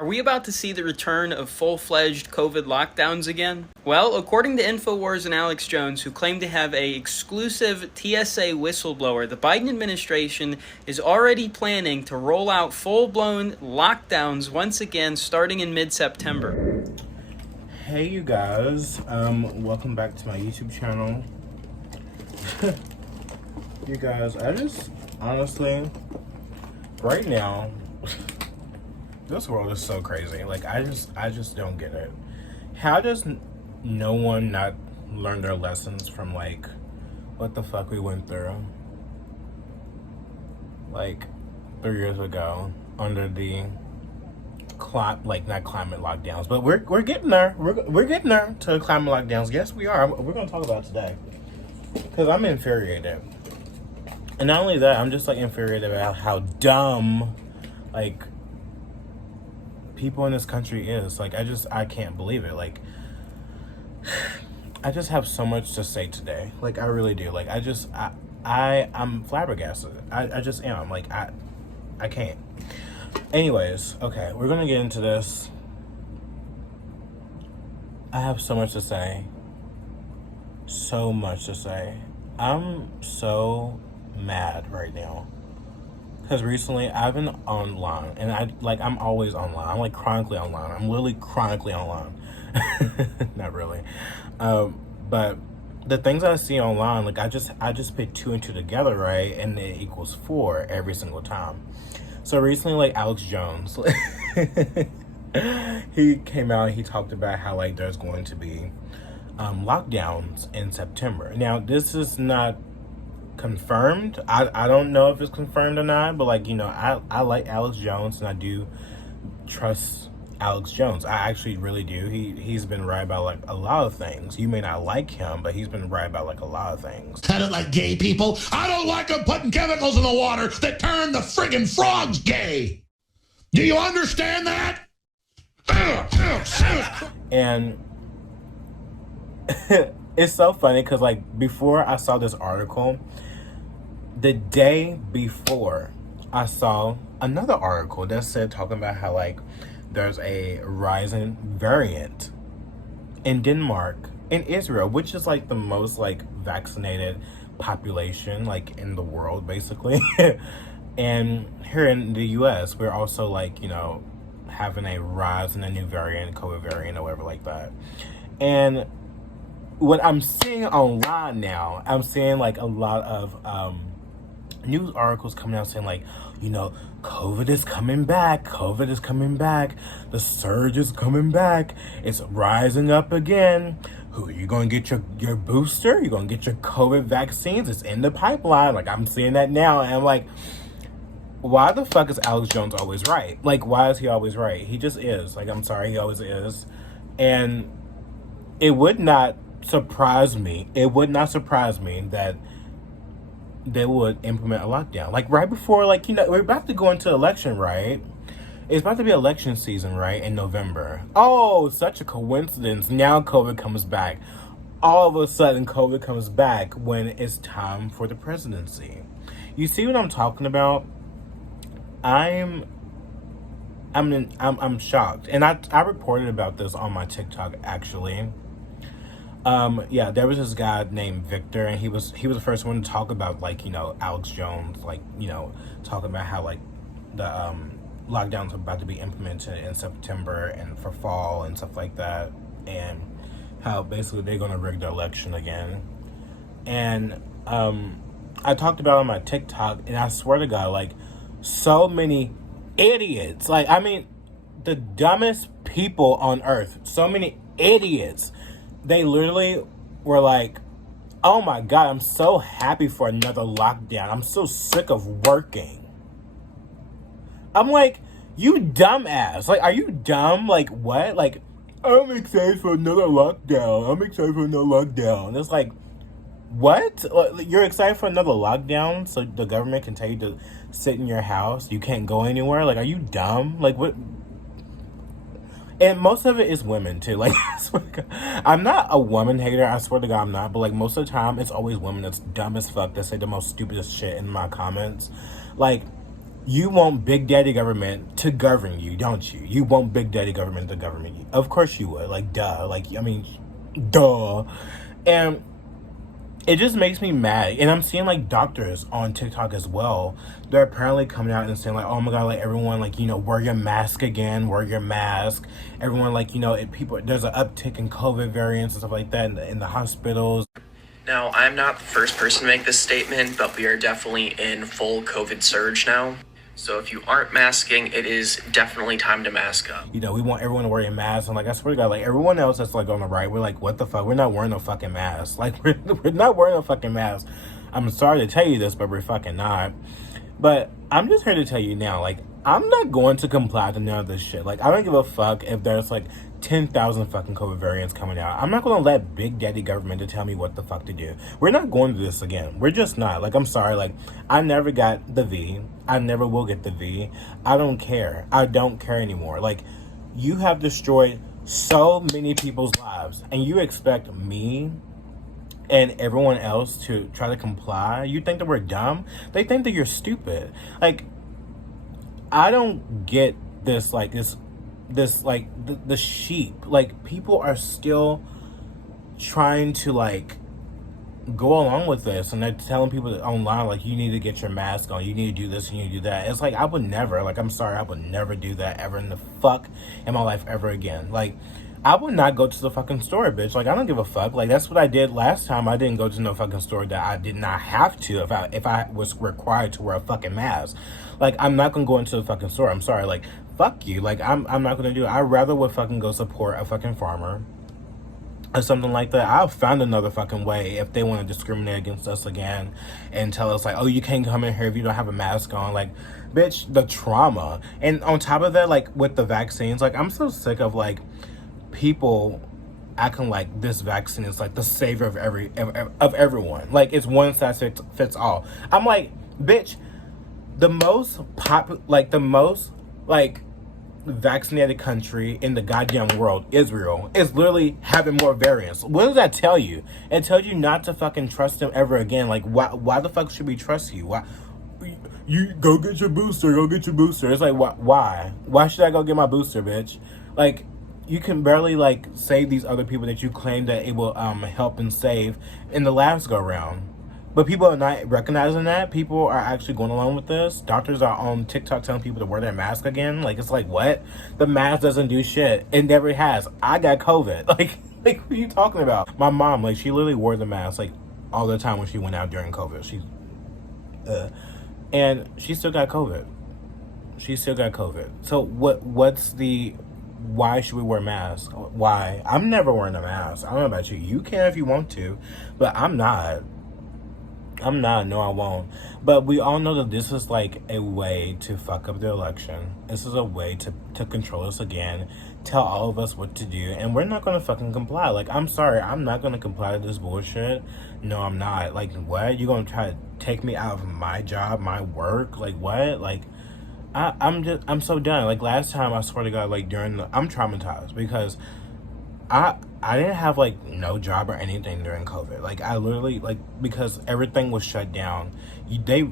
Are we about to see the return of full-fledged COVID lockdowns again? Well, according to Infowars and Alex Jones, who claim to have a exclusive TSA whistleblower, the Biden administration is already planning to roll out full-blown lockdowns once again starting in mid-September. Hey you guys, welcome back to my YouTube channel. You guys, I just honestly right now this world is so crazy. Like I just don't get it. How does no one not learn their lessons from like what the fuck we went through like 3 years ago under the not climate lockdowns, but we're getting there. We're getting there to climate lockdowns. Yes, we are. We're gonna talk about it today because I'm infuriated, and not only that, I'm just like infuriated about how dumb like people in this country is. Like I can't believe it. Like I just have so much to say today. Like I really do. Like I'm flabbergasted. I just am. Like I can't. Anyways, okay, we're gonna get into this. I have so much to say. So much to say. I'm so mad right now. Because recently I've been online, and I'm always online. I'm like chronically online. I'm literally chronically online. Not really. But the things I see online, like I just put 2 and 2 together, right? And it equals 4 every single time. So recently, like Alex Jones, he came out and he talked about how like there's going to be lockdowns in September. Now, this is not confirmed. I don't know if it's confirmed or not, but like, you know, I like Alex Jones and I do trust Alex Jones. I actually really do. He's been right about like a lot of things. You may not like him, but he's been right about like a lot of things. I don't like gay people. I don't like them putting chemicals in the water that turn the friggin' frogs gay. Do you understand that? And it's so funny because like before I saw this article, the day before I saw another article that said talking about how like there's a rising variant in Denmark, in Israel, which is like the most like vaccinated population like in the world basically. And here in the US, we're also like, you know, having a rise in a new variant, COVID variant or whatever like that. And what I'm seeing online now, I'm seeing like a lot of news articles coming out saying like, you know, COVID is coming back. COVID is coming back. The surge is coming back. It's rising up again. Who are you going to get your booster? You're going to get your COVID vaccines. It's in the pipeline. Like, I'm seeing that now. And I'm like, why the fuck is Alex Jones always right? Like, why is he always right? He just is. Like, I'm sorry, he always is. And it would not surprise me. It would not surprise me that they would implement a lockdown. Like right before, like, you know, we're about to go into election, right? It's about to be election season, right? In November. Oh, such a coincidence. Now COVID comes back. All of a sudden, COVID comes back when it's time for the presidency. You see what I'm talking about? I'm shocked. And I reported about this on my TikTok, actually. Yeah, there was this guy named Victor, and he was the first one to talk about, like, you know, Alex Jones, like, you know, talking about how, like, the lockdowns are about to be implemented in September and for fall and stuff like that, and how basically they're going to rig the election again. And I talked about it on my TikTok, and I swear to God, like, so many idiots, like, I mean, the dumbest people on earth, so many idiots. They literally were like, oh my God, I'm so happy for another lockdown. I'm so sick of working. I'm like, you dumbass. Like, are you dumb? Like, what? Like, I'm excited for another lockdown. I'm excited for another lockdown. And it's like, what? You're excited for another lockdown so the government can tell you to sit in your house? You can't go anywhere? Like, are you dumb? Like, what? And most of it is women, too. Like, I swear to God, I'm not a woman hater. I swear to God, I'm not. But, like, most of the time, it's always women that's dumb as fuck that say the most stupidest shit in my comments. Like, You want Big Daddy government to govern you, don't you? You want Big Daddy government to govern you. Of course you would. Like, duh. Like, I mean, duh. And it just makes me mad. And I'm seeing, like, doctors on TikTok as well. They're apparently coming out and saying, like, oh my God, like, everyone, like, you know, wear your mask again, wear your mask. Everyone, like, you know, there's an uptick in COVID variants and stuff like that in the hospitals. Now, I'm not the first person to make this statement, but we are definitely in full COVID surge now. So if you aren't masking, it is definitely time to mask up. You know, we want everyone to wear a mask. And, like, I swear to God, like, everyone else that's, like, on the right, we're like, what the fuck? We're not wearing no fucking mask. Like, we're not wearing no fucking mask. I'm sorry to tell you this, but we're fucking not. But I'm just here to tell you now, like, I'm not going to comply to none of this shit. Like, I don't give a fuck if there's, like, 10,000 fucking COVID variants coming out. I'm not going to let Big Daddy government to tell me what the fuck to do. We're not going to this again. We're just not. Like, I'm sorry. Like, I never got the V. I never will get the V. I don't care. I don't care anymore. Like, you have destroyed so many people's lives, and you expect me and everyone else to try to comply? You think that we're dumb? They think that you're stupid. Like, I don't get this, like, the sheep. Like, people are still trying to, like, go along with this, and they're telling people that online, like, you need to get your mask on, you need to do this, and you need to do that. It's like, I would never, like, I'm sorry, I would never do that ever in the fuck in my life ever again. Like, I would not go to the fucking store, bitch. Like, I don't give a fuck. Like, that's what I did last time. I didn't go to no fucking store that I did not have to if I was required to wear a fucking mask. Like, I'm not gonna go into the fucking store. I'm sorry. Like, fuck you. Like, I'm not gonna do it. I'd rather would fucking go support a fucking farmer or something like that. I'll find another fucking way if they want to discriminate against us again and tell us, like, oh, you can't come in here if you don't have a mask on. Like, bitch, the trauma. And on top of that, like, with the vaccines, like, I'm so sick of, like, people acting like this vaccine is, like, the savior of everyone. Like, it's one size fits all. I'm like, bitch, the most vaccinated country in the goddamn world, Israel, is literally having more variants. What does that tell you? It tells you not to fucking trust them ever again. Like, why the fuck should we trust you? Why? You go get your booster. It's like, why should I go get my booster, bitch? Like, you can barely, like, save these other people that you claim that it will help and save in the last go round. But people are not recognizing that. People are actually going along with this. Doctors are on TikTok telling people to wear their mask again. Like, it's like, what? The mask doesn't do shit. It never has. I got COVID. Like, what are you talking about? My mom, like, she literally wore the mask, like, all the time when she went out during COVID. And she still got COVID. So why should we wear masks? Why? I'm never wearing a mask. I don't know about you. You can if you want to, but I'm not. No, I won't. But we all know that this is, like, a way to fuck up the election. This is a way to control us again, tell all of us what to do, and we're not gonna fucking comply. Like, I'm sorry, I'm not gonna comply to this bullshit. No, I'm not. Like, what? You gonna try to take me out of my job, my work? Like, what? Like, I'm so done. Like, last time, I swear to God, like, I'm traumatized because I didn't have, like, no job or anything during COVID. Like, I literally, like, because everything was shut down, they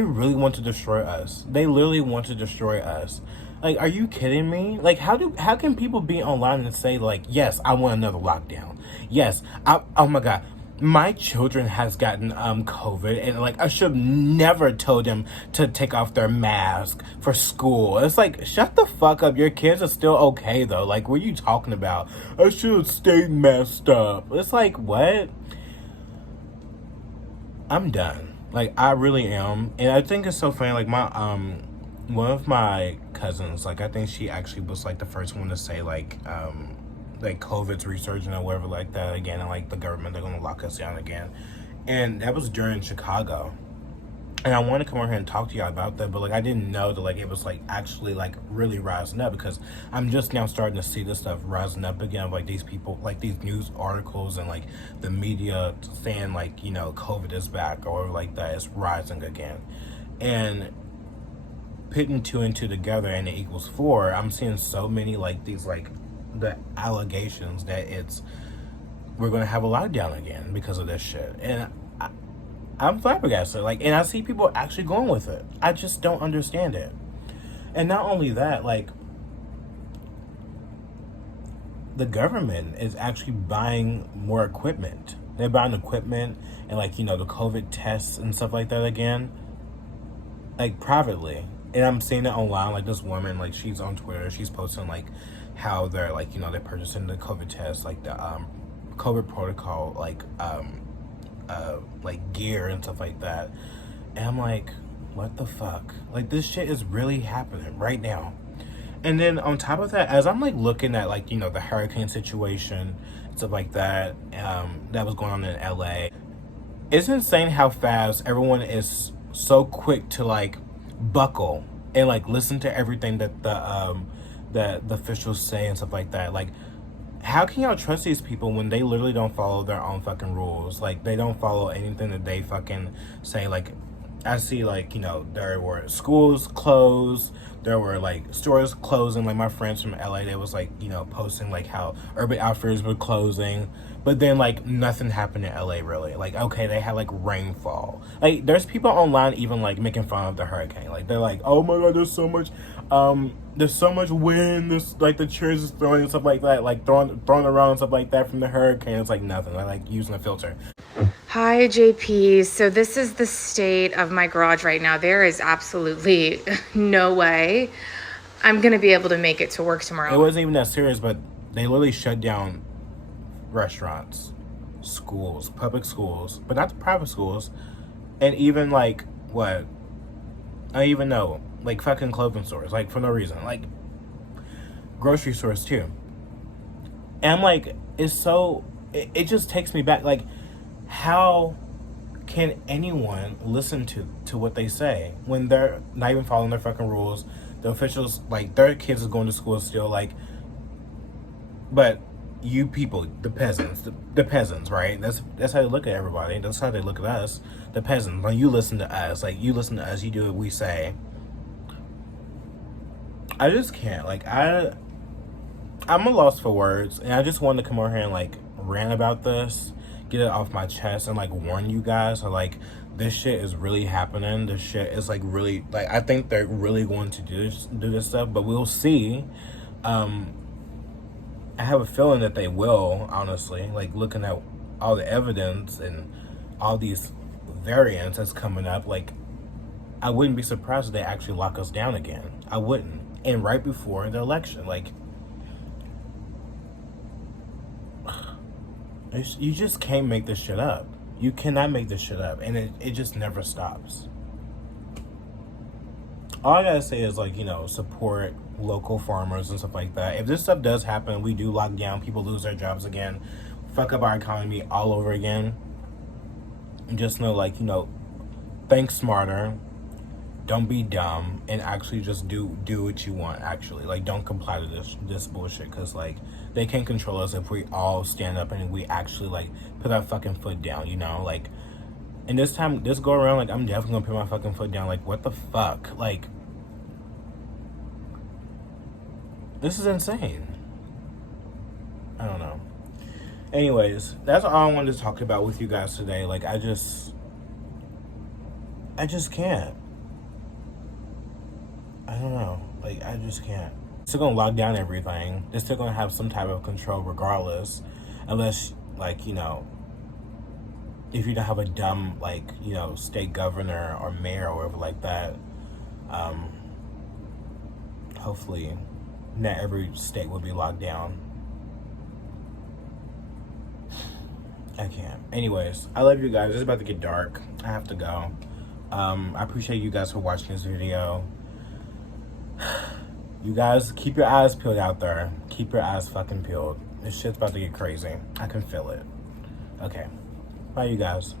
really want to destroy us. They literally want to destroy us. Like, are you kidding me? Like, how can people be online and say, like, yes, I want another lockdown. Yes, oh my God. My children has gotten COVID, and, like, I should have never told them to take off their mask for school. It's like, shut the fuck up. Your kids are still okay, though. Like, what are you talking about? I should have stayed masked up. It's like, what? I'm done. Like, I really am. And I think it's so funny. Like, my one of my cousins, like, I think she actually was, like, the first one to say, like COVID's resurging or whatever like that again, and, like, the government, they're gonna lock us down again. And that was during Chicago. And I want to come over here and talk to y'all about that, but, like, I didn't know that, like, it was, like, actually, like, really rising up, because I'm just now starting to see this stuff rising up again, like, these people, like, these news articles and, like, the media saying, like, you know, COVID is back or like that. It's rising again. And putting two and two together and it equals four, I'm seeing so many, like, these, like, the allegations that we're going to have a lockdown again because of this shit. And I'm flabbergasted. Like, and I see people actually going with it. I just don't understand it. And not only that, like, the government is actually buying more equipment. They're buying equipment and, like, you know, the COVID tests and stuff like that again, like, privately. And I'm seeing it online. Like, this woman, like, she's on Twitter. She's posting, like, how they're, like, you know, they're purchasing the COVID tests, like, the COVID protocol, like gear and stuff like that. And I'm like, what the fuck? Like, this shit is really happening right now. And then on top of that, as I'm like looking at, like, you know, the hurricane situation, stuff like that, that was going on in LA, it's insane how fast everyone is so quick to like buckle and like listen to everything that the officials say and stuff like that. Like, how can y'all trust these people when they literally don't follow their own fucking rules? Like, they don't follow anything that they fucking say. Like, I see, like, you know, there were schools closed, there were, like, stores closing. Like, my friends from LA, they was, like, you know, posting, like, how Urban Outfitters were closing. But then, like, nothing happened in LA, really. Like, okay, they had, like, rainfall. Like, there's people online even, like, making fun of the hurricane. Like, they're like, oh, my God, there's so much wind. There's, like, the chairs is throwing and stuff like that. Like, throwing around and stuff like that from the hurricane. It's, like, nothing. They're, like, using a filter. Hi, JP. So this is the state of my garage right now. There is absolutely no way I'm going to be able to make it to work tomorrow. It wasn't even that serious, but they literally shut down restaurants, schools, public schools, but not the private schools. And even, like, what? I even know, like, fucking clothing stores, like, for no reason. Like, grocery stores, too. And I'm like, it just takes me back. Like, how can anyone listen to what they say when they're not even following their fucking rules? The officials, like, their kids are going to school still, like, but you people, the peasants, the peasants, right? That's how they look at everybody. That's how they look at us, the peasants. Like, you listen to us. Like, you listen to us. You do what we say. I just can't. Like, I'm a loss for words, and I just wanted to come over here and, like, rant about this, get it off my chest, and, like, warn you guys. So, like, this shit is really happening. This shit is, like, really, like, I think they're really going to do this stuff, but we'll see. I have a feeling that they will, honestly. Like, looking at all the evidence and all these variants that's coming up, like, I wouldn't be surprised if they actually lock us down again. I wouldn't. And right before the election, like, you just can't make this shit up. You cannot make this shit up. And it just never stops. All I gotta say is, like, you know, support local farmers and stuff like that. If this stuff does happen, we do lock down, people lose their jobs again, fuck up our economy all over again, just know, like, you know, think smarter, don't be dumb, and actually just do what you want, actually. Like, don't comply to this bullshit, because, like, they can't control us if we all stand up and we actually, like, put our fucking foot down, you know? Like, and this go around, like, I'm definitely gonna put my fucking foot down. Like, what the fuck? Like, this is insane. I don't know. Anyways, that's all I wanted to talk about with you guys today. Like, I just can't. I don't know. Like, I just can't. Still gonna lock down everything. They're still gonna have some type of control regardless. Unless, like, you know, if you don't have a dumb, like, you know, state governor or mayor or whatever like that, hopefully not every state will be locked down. I can't. Anyways, I love you guys. It's about to get dark. I have to go. I appreciate you guys for watching this video. You guys, keep your eyes peeled out there. Keep your eyes fucking peeled. This shit's about to get crazy. I can feel it. Okay. Bye, you guys.